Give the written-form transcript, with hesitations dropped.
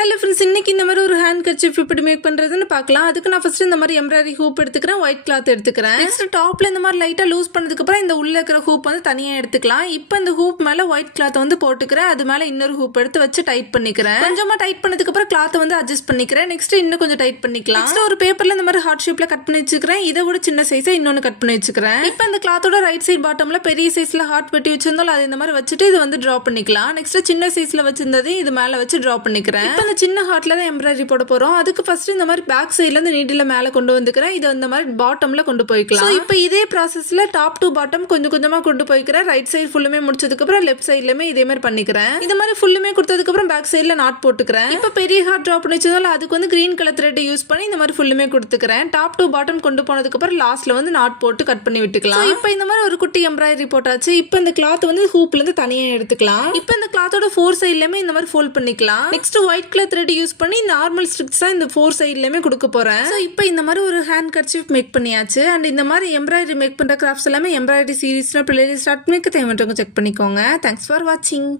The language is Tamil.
ஹலோ ஃப்ரெண்ட்ஸ், இன்னைக்கு இந்த மாதிரி ஒரு ஹேண்ட் கர்ச்சீஃப் எப்படி மேக் பண்ணுறதுன்னு பார்க்கலாம். அதுக்கு நான் ஃபர்ஸ்ட் இந்த மாதிரி எம்ப்ராய்டரி ஹூப் எடுத்துக்கிறேன், ஒயிட் கிளாத் எடுத்துக்கிறேன். நெக்ஸ்ட் டாப்ல இந்த மாதிரி லைட்டாக லூஸ் பண்ணதுக்கப்புறம் இந்த உள்ள இருக்கிற ஹூப் வந்து தனியாக எடுத்துக்கலாம். இப்போ இந்த ஹூப் மேலே ஒயிட் கிளாத் வந்து போட்டுக்கிறேன், அது மேலே இன்னொரு ஹூப் எடுத்து வச்சு டைட் பண்ணிக்கிறேன். கொஞ்சமாக டைட் பண்ணதுக்கப்புறம் கிளாத்தை வந்து அட்ஜஸ்ட் பண்ணிக்கிறேன். நெக்ஸ்ட் இன்னும் கொஞ்சம் டைட் பண்ணிக்கலாம். நெக்ஸ்ட் ஒரு பேப்பரில் இந்த மாதிரி ஹார்ட் ஷேப்பில் கட் பண்ணி வச்சுக்கிறேன். இதை விட சின்ன சைஸை இன்னொன்று கட் பண்ணி வச்சுக்கிறேன். இப்போ இந்த கிளாத்தோட ரைட் சைட் பாட்டம்ல பெரிய சைஸில் ஹார்ட் வெட்டி வச்சிருந்தோம், அது இந்த மாதிரி வச்சுட்டு இது வந்து ட்ரா பண்ணிக்கலாம். நெக்ஸ்ட் சின்ன சைஸில் வச்சிருந்தது இது மேலே வச்சு ட்ரா பண்ணிக்கிறேன். இப்போ இந்த சின்ன ஹார்ட்ல எம்ப்ராய்டரி போட போறோம். அதுக்கு ஃபர்ஸ்ட் இந்த மாதிரி பேக் சைடுல இருந்து நீடில மேல கொண்டு வந்துக்கிறேன். இது இந்த மாதிரி பாட்டம்ல கொண்டு போய்க்கலாம். இப்போ இதே ப்ராசஸ்ல டாப் டு பாட்டம் கொஞ்சம் கொஞ்சமா கொண்டு போய்க்கிறேன். ரைட் சைடு ஃபுல்லுமே முடிச்சதுக்கு அப்புறம் லெஃப்ட் சைடுலயுமே இதே மாதிரி பண்ணிக்கிறேன். இந்த மாதிரி ஃபுல்லுமே கொடுத்ததுக்கு அப்புறம் பேக் சைடுல நாட் போட்டுக்கிறேன். இப்போ பெரிய ஹார்ட் ட்ராப் பண்ணிச்சதால அதுக்கு வந்து கிரீன் கலர் த்ரெட் யூஸ் பண்ணி இந்த மாதிரி ஃபுல்லுமே கொடுத்துக்கிறேன். டாப் டு பாட்டம் கொண்டு போனதுக்கு அப்புறம் லாஸ்ட்ல வந்து நாட் போட்டு கட் பண்ணி விட்டுக்கலாம். இப்போ இந்த மாதிரி ஒரு குட்டி எம்ப்ராய்டரி போட்டாச்சு. இப்போ இந்த கிளாத் வந்து ஹூப்ல இருந்து தனியா எடுத்துக்கலாம். இப்போ இந்த கிளாத்தோட ஃபோர் சைடுலயுமே இந்த மாதிரி ஃபோல்ட் பண்ணிக்கலாம். Next white colour thread use பண்ணி நார்மல் ஸ்ட்ரிப்ஸ் இந்த ஃபோர் சைட்லயுமே கொடுக்க போறேன். சோ இப்போ இந்த மாதிரி ஒரு ஹேண்ட் கர்ச்சீஃப் மேக் பண்ணியாச்சு. அண்ட் இந்த மாதிரி எம்ப்ராய்டரி மேக் பண்ற கிராஃப்ட்ஸ் எல்லாமே எம்ப்ராய்டரி சீரிஸ்ல பிளேலிஸ்ட் ஸ்டார்ட் மேக் தேவைன்றவங்க செக் பண்ணிக்கோங்க. தேங்க்ஸ் ஃபார் வாட்சிங்.